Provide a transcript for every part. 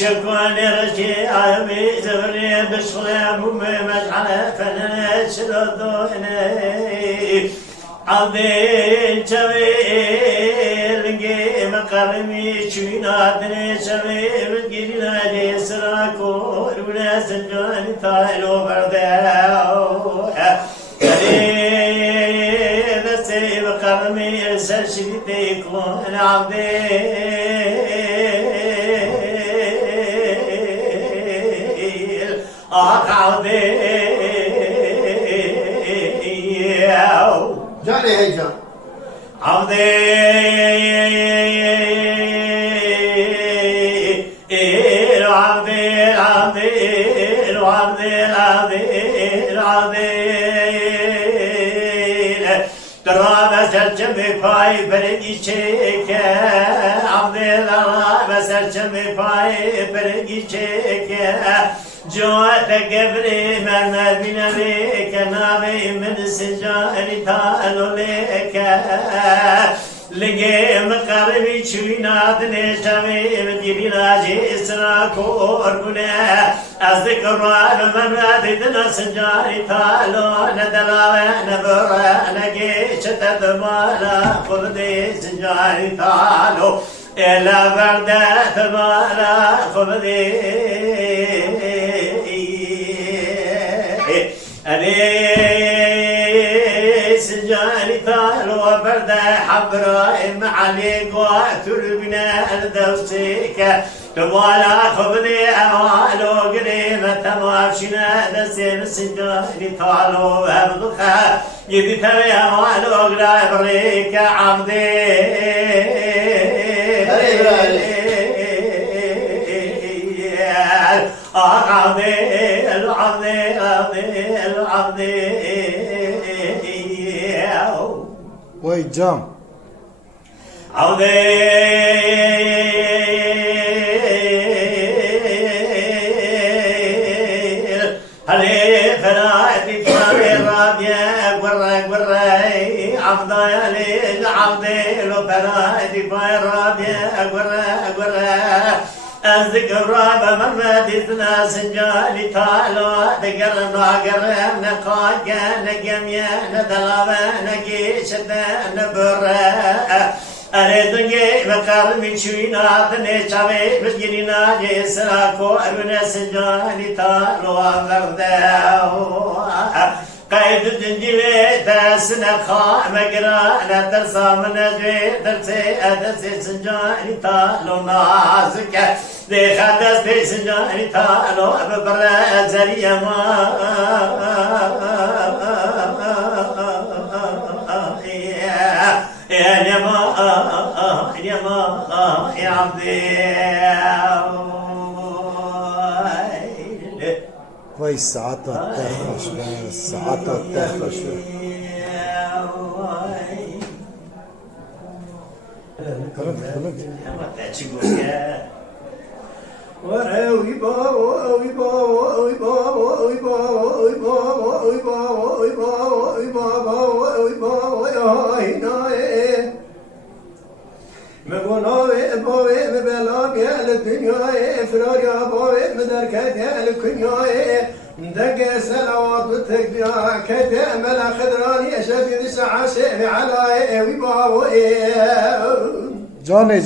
شكوان رجي عمي زغري بشغلي بومي مجعله فنان شلودوني عبدين شويل لقي مقرمي شويناتني شويل بتجينا دي سراكو ولا سجاني تايلو برداو بسي مقرمي سرشدي كون عبدين جاني هيجان عودي ترى سرچمي پای برگی چکه عبدالله سرچمي پای برگی چکه جوات قبري مرمر بنبيك نابي من سجاري تالو ليك لقي مقربي شوينات نشامي مديري راجي إسراكو أرقنا أذكر من رادتنا سجاري تالو ندلاوي نبرا نقي شتت مالا خبدي سجاري تالو إلا بردت مالا خبدي أليس جاني ثال وبرد حبراء عليك وأتر بنا الدوسيك تبوالا خبني أمالو قريمة موافشنا دسين سجاني ثال وبردخا يدي تبي أمالو قرأ بريك عمدي وي جام عودي هلي فناتي كاري رابيا قرى عبدا يلي عبدي لو فناتي كاري رابيا قرى أذكر رابا ممدتنا سجالي تالو دقرنا قرمنا قاقا نقميا ندلابا نقيشتا نبرا أريدنجي مقرمي شويناتني شابي بجرينا جيسراكو أبنا سجالي تالو برداو قيد الجنجلي تاسنا خا مقرانا ترسى من أجوي ترسي أدسي سجاني تالو نازك دي خدس دي سجاني تالو ببرا زريا ما يا ما يا عبدي وي ساعات التخرج ساعات التخرج مبوناوي باوي مبلاغي الدنيا فراريا باوي مدركات الكنيا دق سلوات تكبيا كتامل خضراني شديد سعاسي على وباوي جاني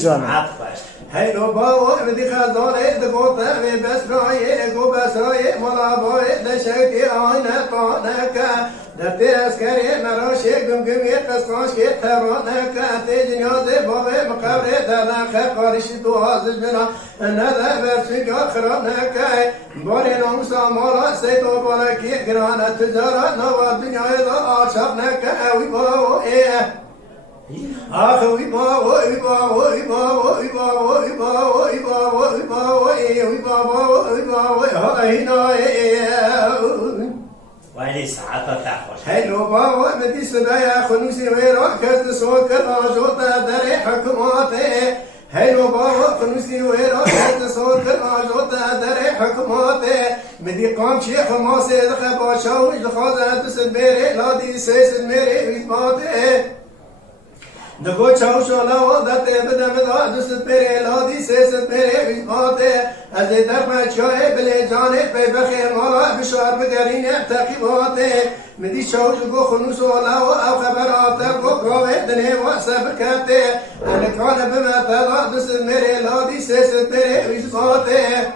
هيلو باوي بدي خزاني دقوطة بس راي قو بس راي ملا باوي دشيتي عينة طانك دفتر عسكري مراشي قمقمي قسقاش كي ترانك تيجي نيازي بابي مقابري درناك قارش دوهاز الجنا نذا برسيك اخرانك باري نمسا مارا سيتو باركي قرانا تجارة نوا الدنيا اذا عاشقناك اوي باوي أخوي باوي باوي باوي باوي باوي باوي باوي باوي باوي هاي ناي ولی ساعت تخوش هلو بابا مدي سبايا خنوسي ويروح كاس صوت الراجوطة دري حكوماتي هلو بابا خنوسي ويروح كاس صوت الراجوطة دري حكوماتي مدي قام شيخ ماسي دخل باشاوش دخازة تسبيري لا دي سيس الميري ويزماتي نگو چاو شولا و دته بدم دا دست پره لادی سیست پره ویماته از در مچای بله جانه پی بخیر مالا بشار بگرین تقیباته مدی چاو جو خنوس ولا و او خبرات گو گاوه دنه و سبکته ان کان بمتا دا دست مره لادی سیست پره ویماته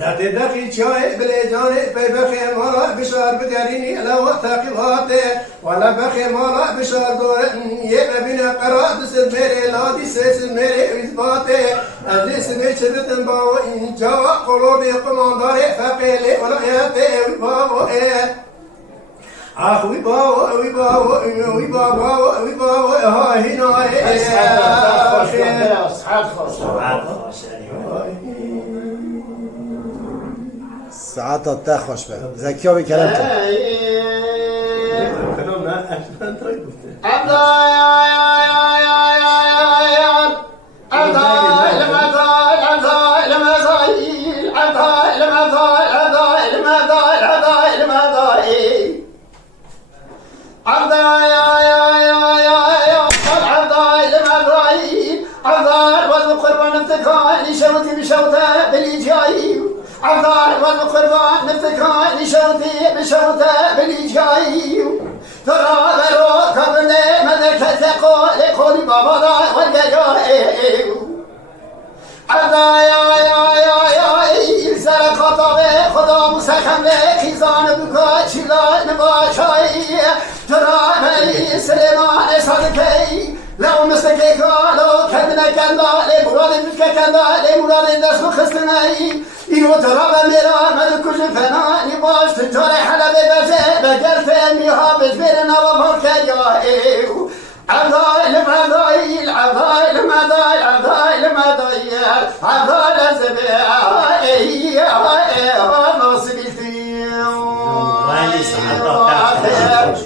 دته دقی چای بله جانه پی بخیر مالا بشار بگرینی لو تقیباته ولا بخیر مالا بشار دور یه ببین قرار دست میره لادی سیس میره ویزباته از اسمی چدتن باو اینجا قلوبی قماندار فقیلی ولایته وی باو آخ وی باو وی باو وی باو وی باو ها هینا ساعت خوش ساعت تا خوش به زکیا به کلام کن عذار والقربان نفتكان شوتي بشوته بالإجاي ترى بروك من مدركة قولي بابا والجاي عذا يا سرق خطابه خدا مسخم خيزان بكا شلال نباشاي ترى بني سليمان صدقي لو مسكي قالوا كدنا كندا لمراد بك كندا لمراد الناس خصناي إنو ترى بميرا ملك فناني باش تجاري حلب بزي بقلت أميها بزبيرنا وفركا عذايل عذايل عذايل عذايل عذايل عذايل عذايل زبيع ناصبتي ولی ساعت تخوش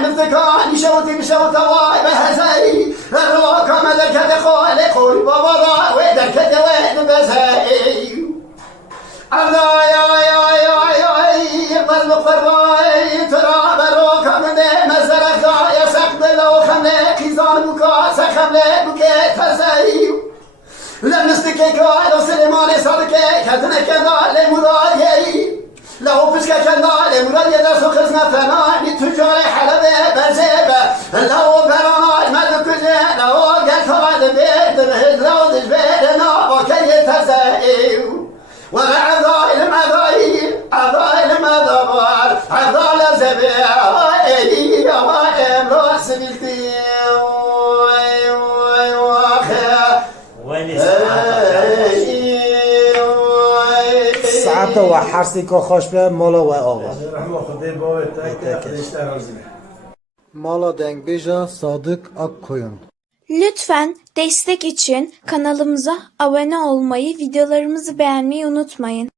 نفتكاني شوتي بشوتة واي بهزاي الروكة مدركة خالي قولي بابا ضاي ودركة وين بزاي يا قلب قرباي ترى بروكة من مزرقة يا سقد لو خملي كيزان بكا سخملي بكيت هزاي لم نستكيك لو سليماني صدقي كدنا كذا لمرايي لو بسكا كنا لمراد يدرس خزنا فناني تجاري حلبة بزيبة لو براناي مدكوزي لو قلت هذا بيت بهد لو دش بيدنا وكي تزايو وعذايل مذايل عذايل مذابار عذايل زبيع يا امرو سبيلتي ولی ساعت ساعت و حرسی که خوش به مالا و آقا رحمه خدا باور تا مالا دنگ بیجا صادق ak koyun. Lütfen destek için kanalımıza abone olmayı, videolarımızı beğenmeyi unutmayın.